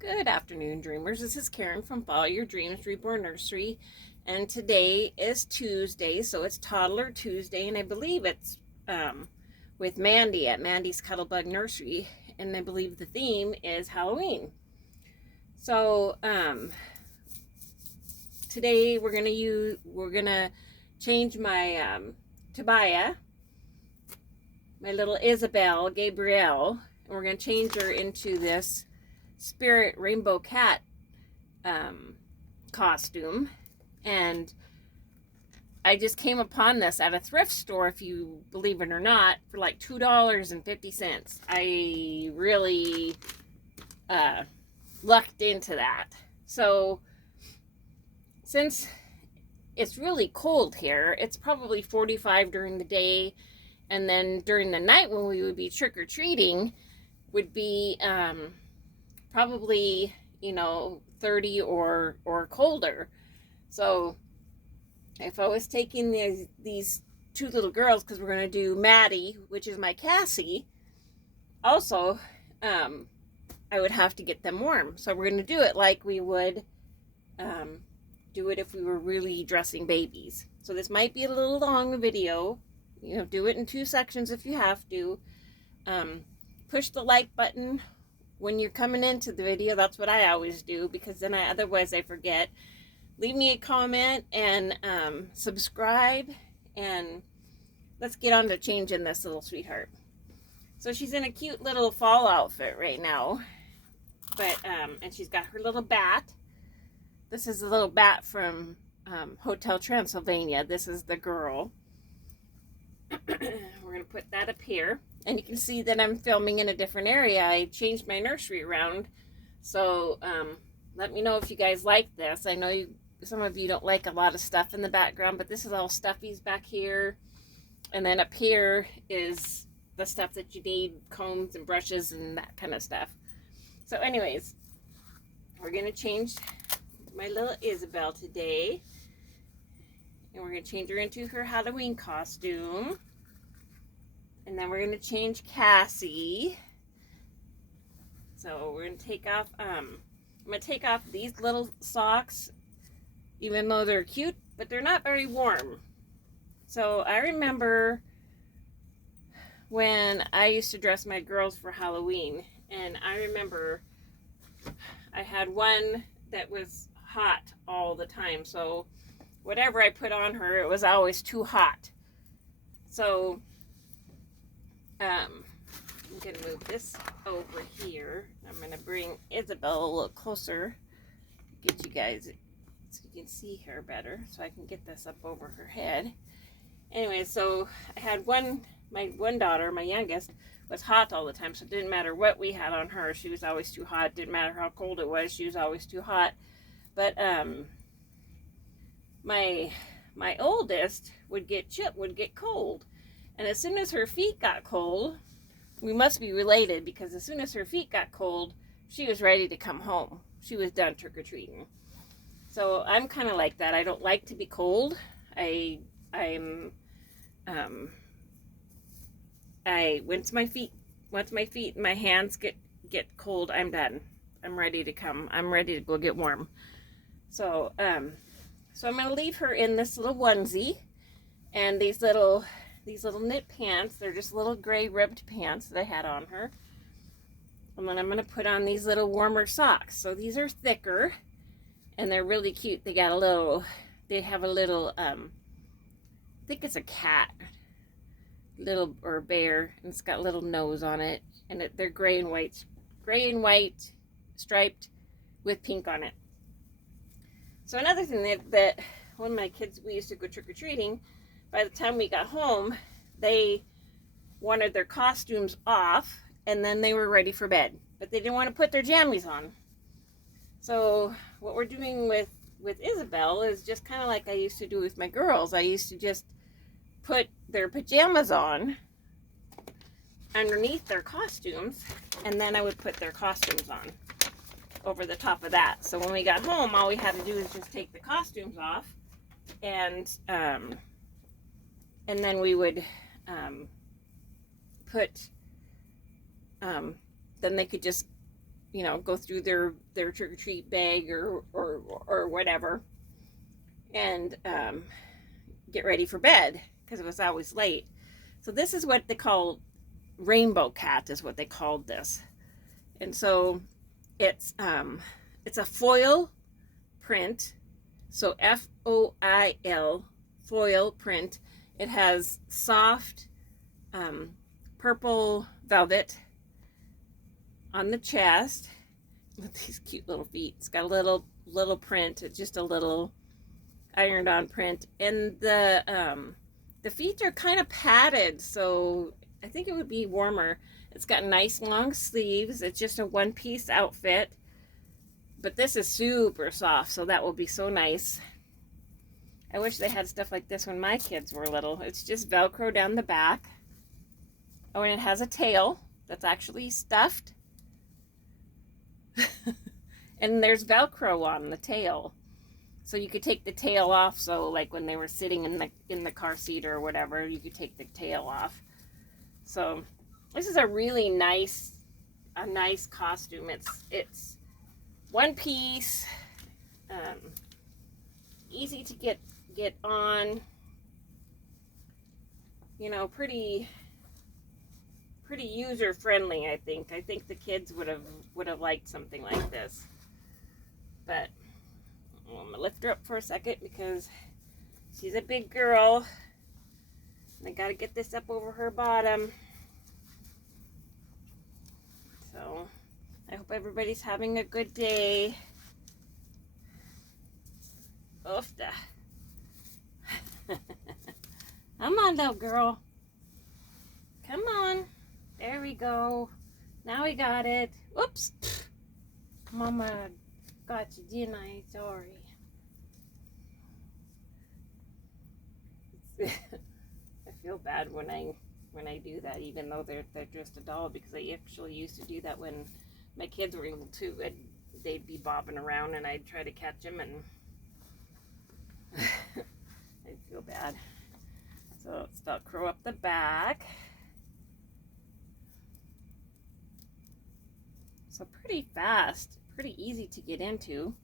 Good afternoon, dreamers. This is Karen from Follow Your Dreams Reborn Nursery, and today is Tuesday, so it's Toddler Tuesday, and I believe it's with Mandy at Mandy's Cuddlebug Nursery, and I believe the theme is Halloween. So today we're gonna change my Tobiah, my little Isabelle Gabrielle, and we're gonna change her into this spirit rainbow cat costume. And I just came upon this at a thrift store, if you believe it or not, for like $2.50. I really lucked into that. So since it's really cold here, it's probably 45 during the day, and then during the night when we would be trick-or-treating would be probably 30 or colder. So if I was taking these two little girls, because we're going to do Maddie, which is my Cassie, also I would have to get them warm. So we're going to do it like we would do it if we were really dressing babies. So this might be a little long video. Do it in 2 sections if you have to. Push the like button when you're coming into the video. That's what I always do, because then otherwise I forget. Leave me a comment and subscribe, and let's get on to changing this little sweetheart. So she's in a cute little fall outfit right now, but and she's got her little bat. This is a little bat from Hotel Transylvania. This is the girl. We're going to put that up here. And you can see that I'm filming in a different area. I changed my nursery around. So let me know if you guys like this. I know some of you don't like a lot of stuff in the background, but this is all stuffies back here. And then up here is the stuff that you need, combs and brushes and that kind of stuff. So anyways, we're going to change my little Isabelle today. And we're going to change her into her Halloween costume. And then we're going to change Cassie. So we're going to take off, I'm going to take off these little socks, even though they're cute, but they're not very warm. So I remember when I used to dress my girls for Halloween, and I remember I had one that was hot all the time. So whatever I put on her, it was always too hot. So I'm going to move this over here. I'm going to bring Isabelle a little closer, get you guys so you can see her better, so I can get this up over her head. Anyway, so I had my one daughter, my youngest, was hot all the time, so it didn't matter what we had on her. She was always too hot. Didn't matter how cold it was. She was always too hot. But my oldest would get cold. And as soon as her feet got cold, we must be related, because as soon as her feet got cold, she was ready to come home. She was done trick-or-treating. So I'm kind of like that. I don't like to be cold. Once my feet and my hands get cold, I'm done. I'm ready to come. I'm ready to go get warm. So so I'm going to leave her in this little onesie and these little knit pants. They're just little gray ribbed pants that I had on her. And then I'm going to put on these little warmer socks. So these are thicker and they're really cute. They have a little, I think it's a cat, or a bear, and it's got a little nose on it. And they're gray and white striped with pink on it. So another thing that when my kids, we used to go trick-or-treating, by the time we got home, they wanted their costumes off, and then they were ready for bed. But they didn't want to put their jammies on. So what we're doing with Isabelle is just kind of like I used to do with my girls. I used to just put their pajamas on underneath their costumes, and then I would put their costumes on over the top of that. So when we got home, all we had to do is just take the costumes off, and then we would put then they could just you know, go through their trick-or-treat bag or whatever, and get ready for bed because it was always late. So this is what they call rainbow cat, is what they called this. And so it's a foil print, so FOIL, foil print. It has soft purple velvet on the chest with these cute little feet. It's got a little print, just a little ironed on print, and the feet are kind of padded, so I think it would be warmer. It's got nice long sleeves. It's just a one-piece outfit, but this is super soft, so that will be so nice. I wish they had stuff like this when my kids were little. It's just Velcro down the back. Oh, and it has a tail that's actually stuffed. And there's Velcro on the tail, so you could take the tail off. So like when they were sitting in the car seat or whatever, you could take the tail off. So this is a really nice costume. It's one piece, easy to get on. You know, pretty user friendly. I think the kids would have liked something like this. But I'm gonna lift her up for a second because she's a big girl. And I gotta get this up over her bottom. So I hope everybody's having a good day. Oofda. Come on, little girl. Come on. There we go. Now we got it. Whoops. Mama got you, didn't I? Sorry. I feel bad when I do that, even though they're just a doll, because I actually used to do that when my kids were little too. They'd be bobbing around and I'd try to catch them, and I'd feel bad. So let's Velcro up the back. So pretty fast, pretty easy to get into.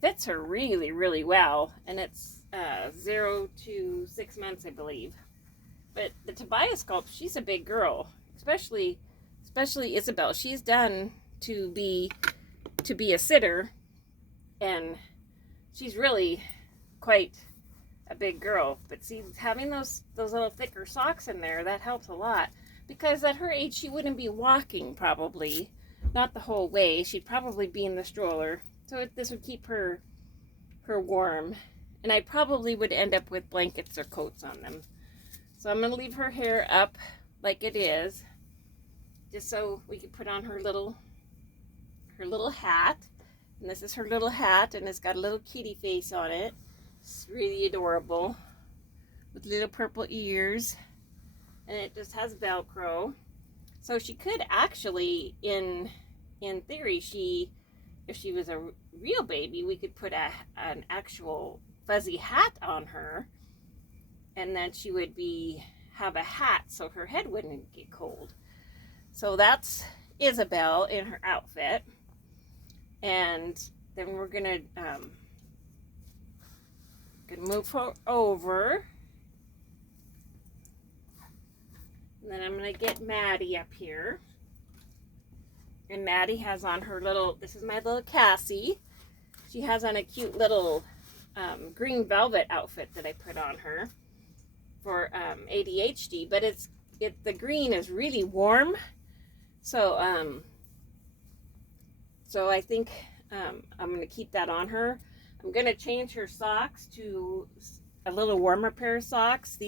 Fits her really, really well, and it's 0 to 6 months, I believe. But the Tobias sculpt, she's a big girl, especially Isabelle. She's done to be a sitter, and she's really quite a big girl. But see, having those little thicker socks in there, that helps a lot, because at her age she wouldn't be walking, probably not the whole way. She'd probably be in the stroller, so this would keep her warm, and I probably would end up with blankets or coats on them. So I'm gonna leave her hair up like it is, just so we can put on her little hat. And this is her little hat, and it's got a little kitty face on it. It's really adorable, with little purple ears, and it just has Velcro. So she could actually, in theory, if she was a real baby, we could put an actual fuzzy hat on her, and then she would have a hat so her head wouldn't get cold. So that's Isabelle in her outfit. And then we're gonna move her over. And then I'm gonna get Maddie up here. And Maddie has on her this is my little Cassie. She has on a cute little green velvet outfit that I put on her for ADHD, but the green is really warm. So so I think I'm gonna keep that on her. I'm gonna change her socks to a little warmer pair of socks.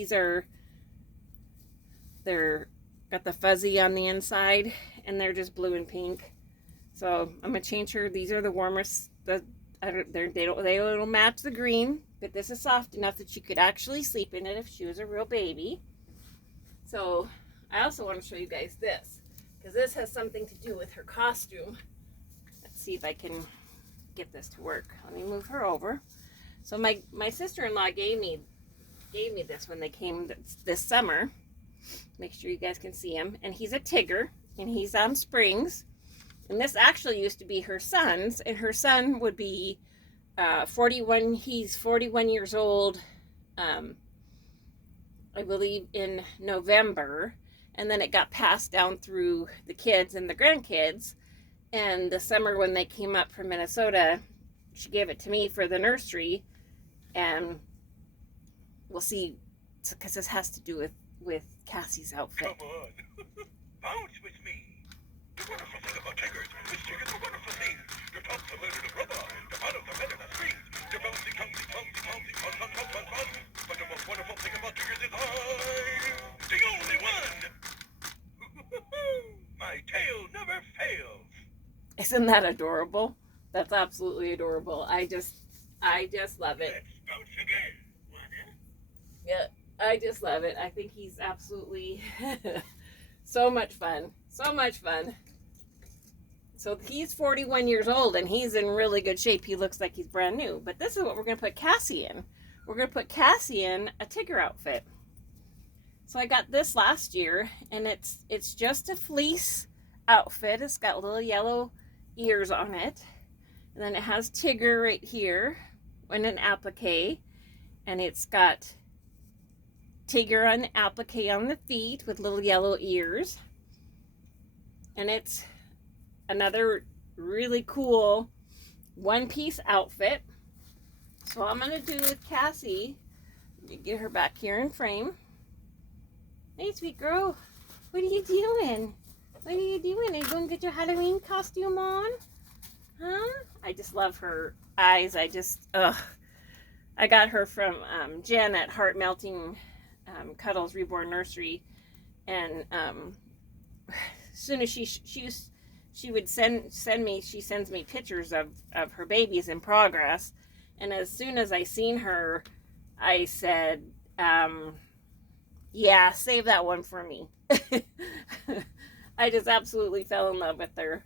They're got the fuzzy on the inside, and they're just blue and pink. So I'm gonna change her. These are the warmest. They don't match the green, but this is soft enough that she could actually sleep in it if she was a real baby. So I also want to show you guys this, because this has something to do with her costume. Let's see if I can get this to work. Let me move her over. So my sister-in-law gave me this when they came this summer. Make sure you guys can see him. And he's a Tigger, and he's on springs. And this actually used to be her son's, and her son would be 41. He's 41 years old, I believe, in November. And then it got passed down through the kids and the grandkids. And the summer when they came up from Minnesota, she gave it to me for the nursery. And we'll see, because this has to do with Cassie's outfit. Come on. Bounce with me. The wonderful thing about tigers is tigers are wonderful things. Your tops are made of rubber, your bottoms are made of springs. Your bouncy, bouncy, bouncy, bouncy, fun, fun, fun, fun, fun. But the most wonderful thing about tigers is I'm the only one. My tail never fails. Isn't that adorable? That's absolutely adorable. I just love it. Let's bounce again. Wanna? Yeah, I just love it. I think he's absolutely so much fun. So much fun. So he's 41 years old and he's in really good shape. He looks like he's brand new. But this is what we're going to put Cassie in. We're going to put Cassie in a Tigger outfit. So I got this last year, and it's just a fleece outfit. It's got little yellow ears on it. And then it has Tigger right here and an applique. And it's got Tigger on the applique on the feet with little yellow ears. And it's another really cool one-piece outfit. So what I'm going to do with Cassie, get her back here in frame. Hey, sweet girl, what are you doing? What are you doing? Are you going to get your Halloween costume on? Huh? I just love her eyes. I got her from Jen at Heart Melting Cuddles Reborn Nursery. And as soon as she would send me, she sends me pictures of her babies in progress. And as soon as I seen her, I said, yeah, save that one for me. I just absolutely fell in love with her.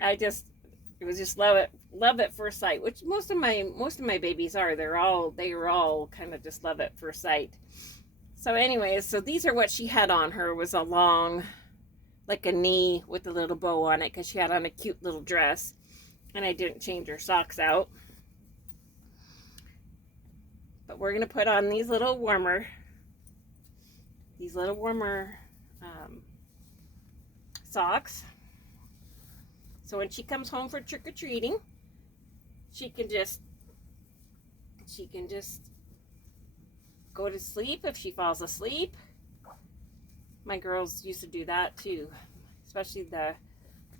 It was just love at first sight, which most of my babies are. They were all kind of just love at first sight. So anyways, so these are what she had on her. Was a long, like a knee with a little bow on it, because she had on a cute little dress, and I didn't change her socks out. But we're gonna put on these little warmer socks. So when she comes home for trick-or-treating, she can just go to sleep if she falls asleep. My girls used to do that too, especially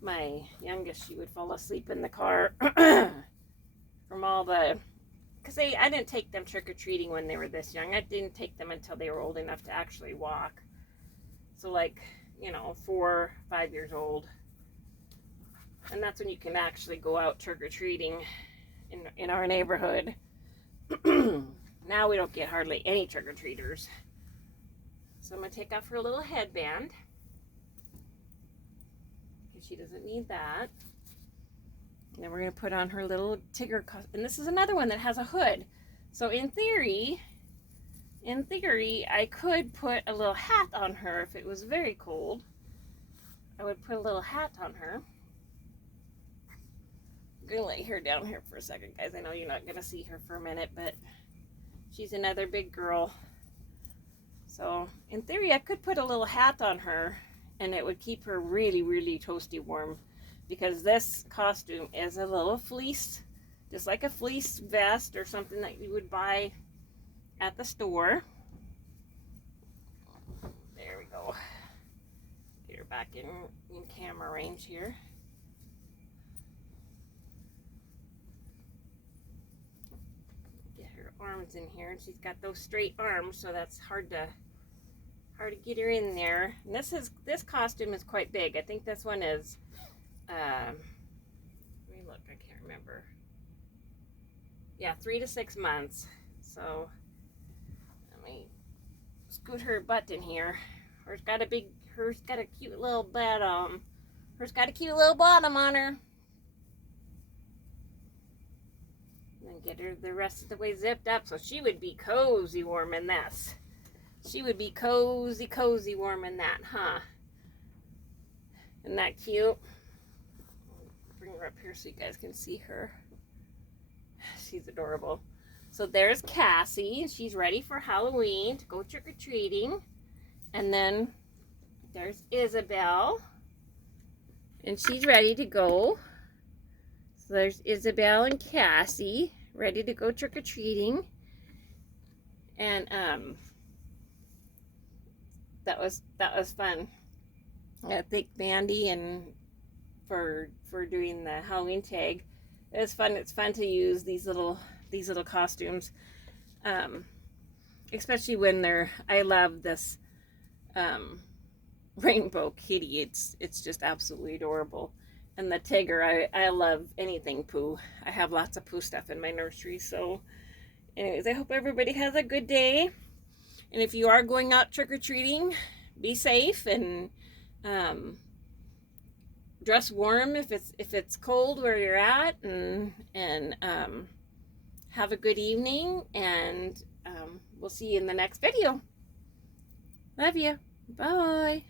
my youngest. She would fall asleep in the car from all the, because I didn't take them trick-or-treating when they were this young. I didn't take them until they were old enough to actually walk. So like, 4, 5 years old. And that's when you can actually go out trick-or-treating in our neighborhood. Now we don't get hardly any trick-or-treaters. So I'm going to take off her little headband, because she doesn't need that. And then we're going to put on her little Tigger costume. And this is another one that has a hood. So in theory, I could put a little hat on her if it was very cold. I would put a little hat on her. I'm going to lay her down here for a second, guys. I know you're not going to see her for a minute, but she's another big girl. So in theory, I could put a little hat on her, and it would keep her really, really toasty warm, because this costume is a little fleece, just like a fleece vest or something that you would buy at the store. There we go. Get her back in camera range here. Get her arms in here, and she's got those straight arms, so that's hard to get her in there. And this costume is quite big. I think this one is let me look, I can't remember. Yeah, 3 to 6 months. So let me scoot her butt in here. Her's got a cute little bottom. Her's got a cute little bottom on her. And then get her the rest of the way zipped up, so she would be cozy warm in this. She would be cozy warm in that, huh? Isn't that cute? her up here so you guys can see her. She's adorable. So there's Cassie. She's ready for Halloween to go trick-or-treating. And then there's Isabelle. And she's ready to go. So there's Isabelle and Cassie ready to go trick-or-treating. And that was fun. I thank Mandy and for doing the Halloween tag. It was fun. It's fun to use these little costumes, especially when they're. I love this rainbow kitty. It's just absolutely adorable. And the tiger, I love anything Pooh. I have lots of Pooh stuff in my nursery. So anyways, I hope everybody has a good day. And if you are going out trick-or-treating, be safe and dress warm if it's cold where you're at, and have a good evening, and we'll see you in the next video. Love you. Bye.